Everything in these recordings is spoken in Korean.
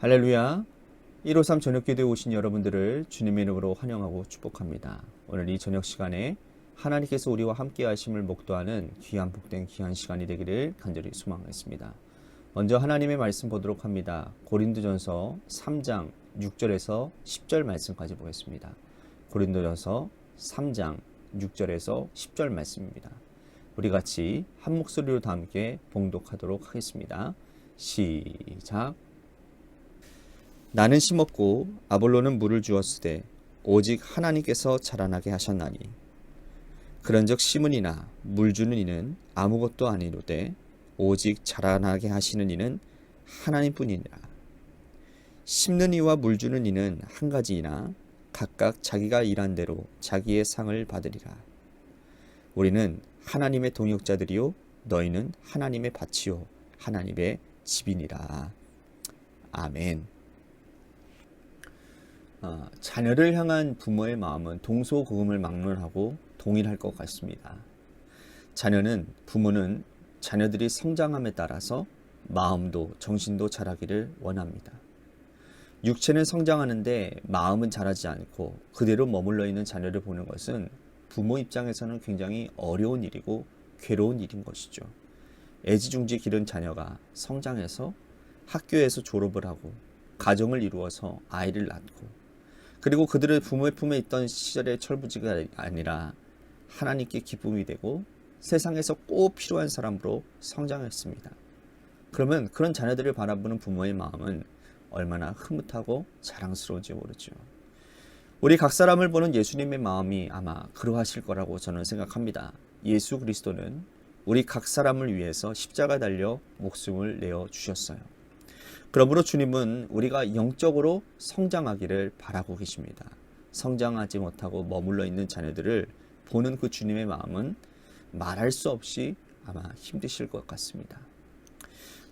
할렐루야. 153 저녁기도에 오신 여러분들을 주님의 이름으로 환영하고 축복합니다. 오늘 이 저녁 시간에 하나님께서 우리와 함께 하심을 목도하는 귀한 복된 귀한 시간이 되기를 간절히 소망하겠습니다. 먼저 하나님의 말씀 보도록 합니다. 고린도전서 3장 6절에서 10절 말씀까지 보겠습니다. 고린도전서 3장 6절에서 10절 말씀입니다. 우리 같이 한 목소리로 다 함께 봉독하도록 하겠습니다. 시작. 나는 심었고 아볼로는 물을 주었으되 오직 하나님께서 자라나게 하셨나니 그런즉 심은 이나 물 주는 이는 아무것도 아니로되 오직 자라나게 하시는 이는 하나님뿐이니라. 심는 이와 물 주는 이는 한 가지이나 각각 자기가 일한 대로 자기의 상을 받으리라. 우리는 하나님의 동역자들이요 너희는 하나님의 밭이요 하나님의 집이니라. 아멘. 자녀를 향한 부모의 마음은 동서고금을 막론하고 동일할 것 같습니다. 부모는 자녀들이 성장함에 따라서 마음도 정신도 자라기를 원합니다. 육체는 성장하는데 마음은 자라지 않고 그대로 머물러 있는 자녀를 보는 것은 부모 입장에서는 굉장히 어려운 일이고 괴로운 일인 것이죠. 애지중지 기른 자녀가 성장해서 학교에서 졸업을 하고 가정을 이루어서 아이를 낳고 그리고 그들의 부모의 품에 있던 시절의 철부지가 아니라 하나님께 기쁨이 되고 세상에서 꼭 필요한 사람으로 성장했습니다. 그러면 그런 자녀들을 바라보는 부모의 마음은 얼마나 흐뭇하고 자랑스러운지 모르죠. 우리 각 사람을 보는 예수님의 마음이 아마 그러하실 거라고 저는 생각합니다. 예수 그리스도는 우리 각 사람을 위해서 십자가 달려 목숨을 내어 주셨어요. 그러므로 주님은 우리가 영적으로 성장하기를 바라고 계십니다. 성장하지 못하고 머물러 있는 자녀들을 보는 그 주님의 마음은 말할 수 없이 아마 힘드실 것 같습니다.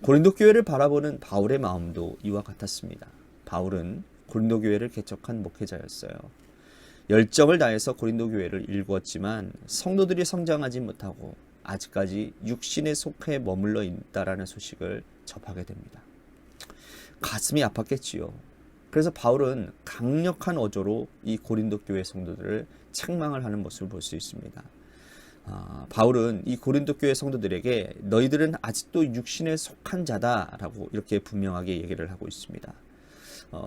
고린도 교회를 바라보는 바울의 마음도 이와 같았습니다. 바울은 고린도 교회를 개척한 목회자였어요. 열정을 다해서 고린도 교회를 일구었지만 성도들이 성장하지 못하고 아직까지 육신에 속해 머물러 있다라는 소식을 접하게 됩니다. 가슴이 아팠겠지요. 그래서 바울은 강력한 어조로 이 고린도 교회 성도들을 책망을 하는 모습을 볼 수 있습니다. 바울은 이 고린도 교회 성도들에게 너희들은 아직도 육신에 속한 자다라고 이렇게 분명하게 얘기를 하고 있습니다.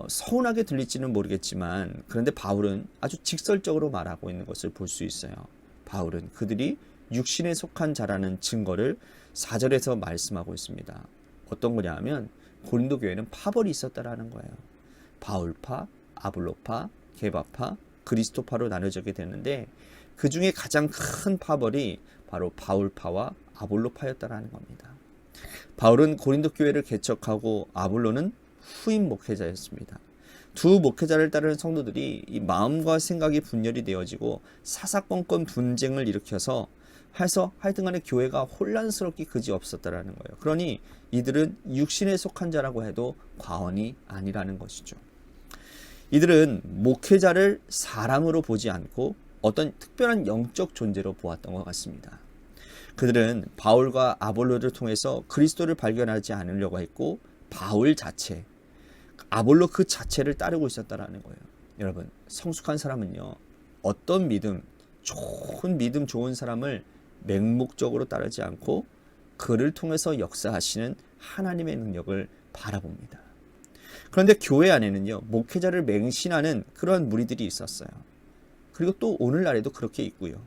서운하게 들릴지는 모르겠지만 그런데 바울은 아주 직설적으로 말하고 있는 것을 볼 수 있어요. 바울은 그들이 육신에 속한 자라는 증거를 4절에서 말씀하고 있습니다. 어떤 거냐 하면 고린도 교회는 파벌이 있었다라는 거예요. 바울파, 아볼로파, 게바파, 그리스도파로 나눠지게 되는데 그 중에 가장 큰 파벌이 바로 바울파와 아볼로파였다라는 겁니다. 바울은 고린도 교회를 개척하고 아볼로는 후임 목회자였습니다. 두 목회자를 따르는 성도들이 이 마음과 생각이 분열이 되어지고 사사건건 분쟁을 일으켜서 하여튼간에 교회가 혼란스럽기 그지없었다라는 거예요. 그러니 이들은 육신에 속한 자라고 해도 과언이 아니라는 것이죠. 이들은 목회자를 사람으로 보지 않고 어떤 특별한 영적 존재로 보았던 것 같습니다. 그들은 바울과 아볼로를 통해서 그리스도를 발견하지 않으려고 했고 바울 자체, 아볼로 그 자체를 따르고 있었다라는 거예요. 여러분, 성숙한 사람은요, 어떤 믿음 좋은 사람을 맹목적으로 따르지 않고 그를 통해서 역사하시는 하나님의 능력을 바라봅니다. 그런데 교회 안에는요, 목회자를 맹신하는 그런 무리들이 있었어요. 그리고 또 오늘날에도 그렇게 있고요.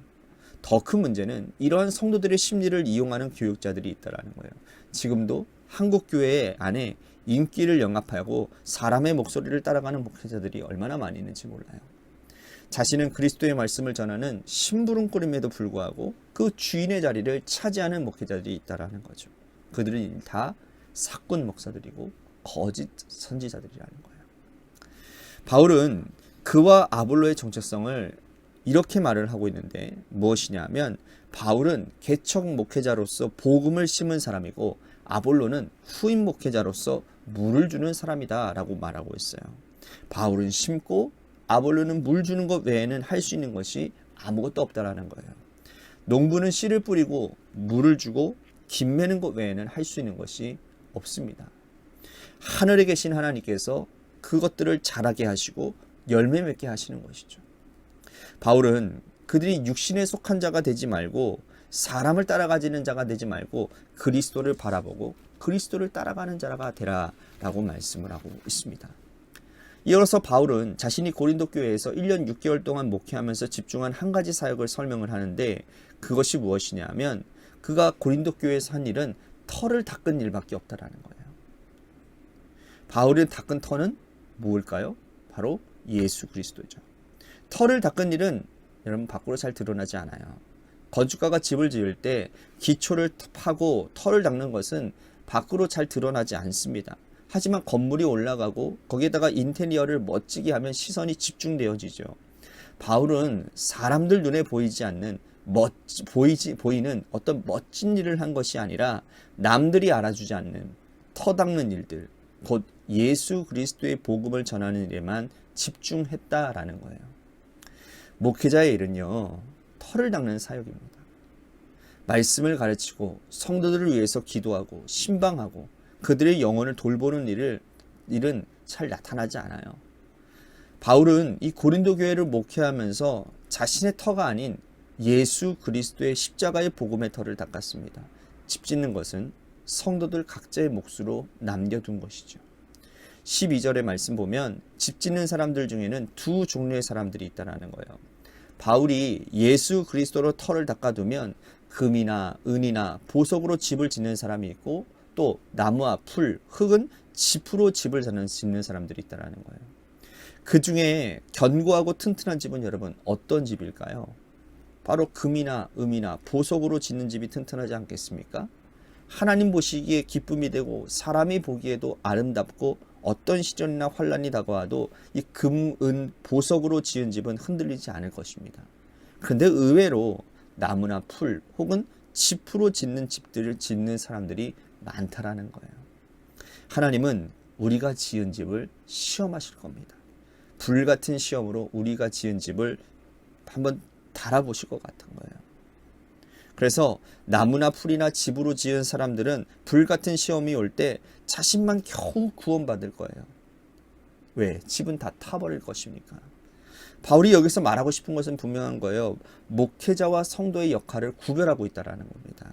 더 큰 문제는 이러한 성도들의 심리를 이용하는 교육자들이 있다는 거예요. 지금도 한국 교회 안에 인기를 영합하고 사람의 목소리를 따라가는 목회자들이 얼마나 많이 있는지 몰라요. 자신은 그리스도의 말씀을 전하는 심부름꾼임에도 불구하고 그 주인의 자리를 차지하는 목회자들이 있다라는 거죠. 그들은 다 사꾼 목사들이고 거짓 선지자들이라는 거예요. 바울은 그와 아볼로의 정체성을 이렇게 말을 하고 있는데 무엇이냐면 바울은 개척 목회자로서 복음을 심은 사람이고 아볼로는 후임 목회자로서 물을 주는 사람이다 라고 말하고 있어요. 바울은 심고 아볼로는 물 주는 것 외에는 할 수 있는 것이 아무것도 없다라는 거예요. 농부는 씨를 뿌리고 물을 주고 김 매는 것 외에는 할 수 있는 것이 없습니다. 하늘에 계신 하나님께서 그것들을 자라게 하시고 열매 맺게 하시는 것이죠. 바울은 그들이 육신에 속한 자가 되지 말고 사람을 따라가지는 자가 되지 말고 그리스도를 바라보고 그리스도를 따라가는 자가 되라라고 말씀을 하고 있습니다. 이어서 바울은 자신이 고린도 교회에서 1년 6개월 동안 목회하면서 집중한 한 가지 사역을 설명을 하는데 그것이 무엇이냐 하면 그가 고린도 교회에서 한 일은 털을 닦은 일밖에 없다라는 거예요. 바울이 닦은 털은 무엇일까요? 바로 예수 그리스도죠. 털을 닦은 일은 여러분 밖으로 잘 드러나지 않아요. 건축가가 집을 지을 때 기초를 파고 털을 닦는 것은 밖으로 잘 드러나지 않습니다. 하지만 건물이 올라가고 거기에다가 인테리어를 멋지게 하면 시선이 집중되어지죠. 바울은 사람들 눈에 보이지 않는 보이는 어떤 멋진 일을 한 것이 아니라 남들이 알아주지 않는 터 닦는 일들, 곧 예수 그리스도의 복음을 전하는 일에만 집중했다라는 거예요. 목회자의 일은요, 털을 닦는 사역입니다. 말씀을 가르치고 성도들을 위해서 기도하고 신방하고 그들의 영혼을 돌보는 일은 잘 나타나지 않아요. 바울은 이 고린도 교회를 목회하면서 자신의 터가 아닌 예수 그리스도의 십자가의 복음의 털을 닦았습니다. 집 짓는 것은 성도들 각자의 몫으로 남겨둔 것이죠. 12절의 말씀 보면 집 짓는 사람들 중에는 두 종류의 사람들이 있다는 거예요. 바울이 예수 그리스도로 털을 닦아두면 금이나 은이나 보석으로 집을 짓는 사람이 있고 또 나무와 풀, 흙은 짚으로 집을 짓는 사람들이 있다는 거예요. 그 중에 견고하고 튼튼한 집은 여러분 어떤 집일까요? 바로 금이나 음이나 보석으로 짓는 집이 튼튼하지 않겠습니까? 하나님 보시기에 기쁨이 되고 사람이 보기에도 아름답고 어떤 시련이나 환란이 다가와도 이 금, 은, 보석으로 지은 집은 흔들리지 않을 것입니다. 그런데 의외로 나무나 풀 혹은 짚으로 짓는 집들을 짓는 사람들이 많다라는 거예요. 하나님은 우리가 지은 집을 시험하실 겁니다. 불같은 시험으로 우리가 지은 집을 한번 달아보실 것 같은 거예요. 그래서 나무나 풀이나 집으로 지은 사람들은 불같은 시험이 올 때 자신만 겨우 구원받을 거예요. 왜? 집은 다 타버릴 것이니까. 바울이 여기서 말하고 싶은 것은 분명한 거예요. 목회자와 성도의 역할을 구별하고 있다는 겁니다.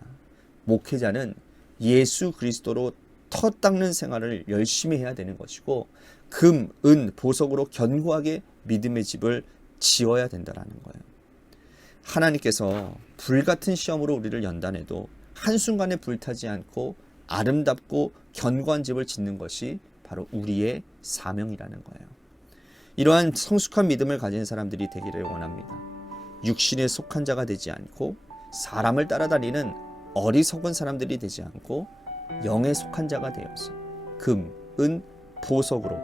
목회자는 예수 그리스도로 터 닦는 생활을 열심히 해야 되는 것이고 금, 은, 보석으로 견고하게 믿음의 집을 지어야 된다는 거예요. 하나님께서 불같은 시험으로 우리를 연단해도 한순간에 불타지 않고 아름답고 견고한 집을 짓는 것이 바로 우리의 사명이라는 거예요. 이러한 성숙한 믿음을 가진 사람들이 되기를 원합니다. 육신에 속한 자가 되지 않고 사람을 따라다니는 어리석은 사람들이 되지 않고 영에 속한 자가 되어서 금, 은, 보석으로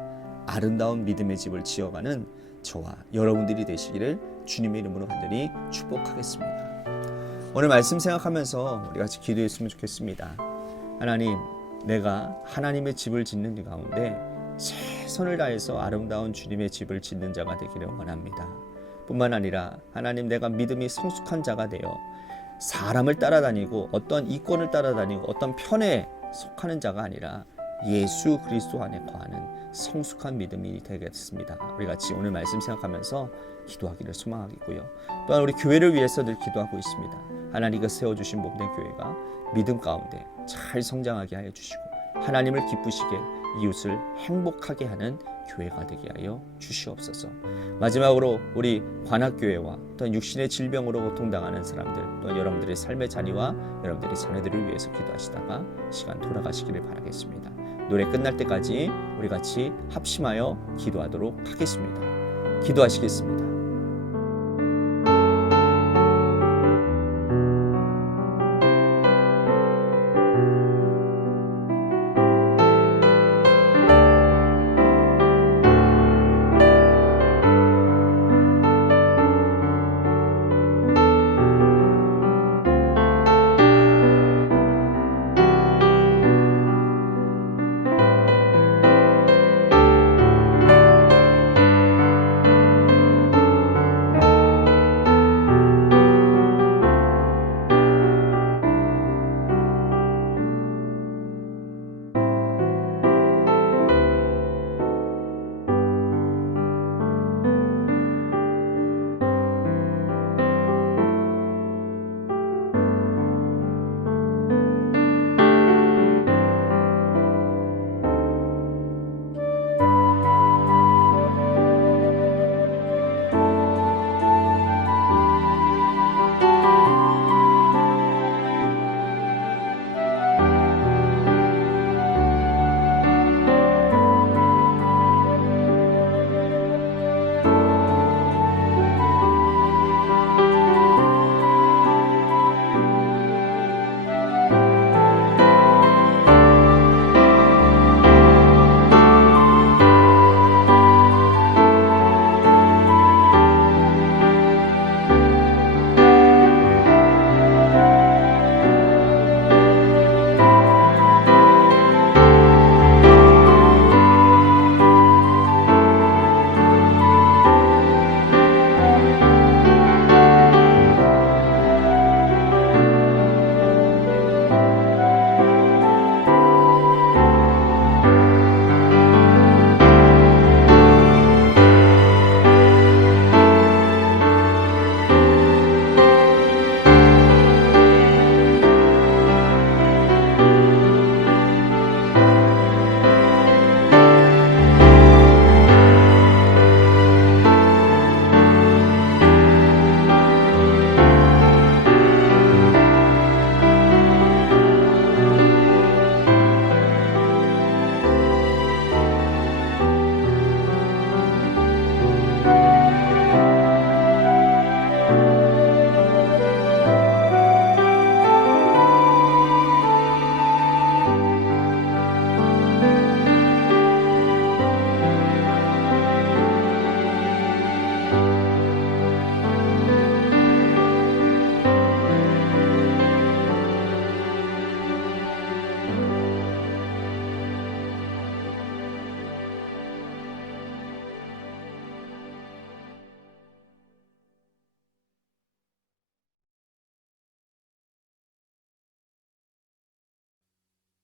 아름다운 믿음의 집을 지어가는 저와 여러분들이 되시기를 주님의 이름으로 간절히 축복하겠습니다. 오늘 말씀 생각하면서 우리 같이 기도했으면 좋겠습니다. 하나님, 내가 하나님의 집을 짓는 이 가운데 최선을 다해서 아름다운 주님의 집을 짓는 자가 되기를 원합니다. 뿐만 아니라 하나님, 내가 믿음이 성숙한 자가 되어 사람을 따라다니고 어떤 이권을 따라다니고 어떤 편에 속하는 자가 아니라 예수 그리스도 안에 거하는 성숙한 믿음이 되겠습니다. 우리 같이 오늘 말씀 생각하면서 기도하기를 소망하겠고요. 또한 우리 교회를 위해서 늘 기도하고 있습니다. 하나님께서 세워주신 몸된 교회가 믿음 가운데 잘 성장하게 하여 주시고 하나님을 기쁘시게 이웃을 행복하게 하는 교회가 되게 하여 주시옵소서. 마지막으로 우리 관악교회와 또 육신의 질병으로 고통당하는 사람들, 또 여러분들의 삶의 자리와 여러분들의 자녀들을 위해서 기도하시다가 시간 돌아가시기를 바라겠습니다. 노래 끝날 때까지 우리 같이 합심하여 기도하도록 하겠습니다. 기도하시겠습니다.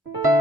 네.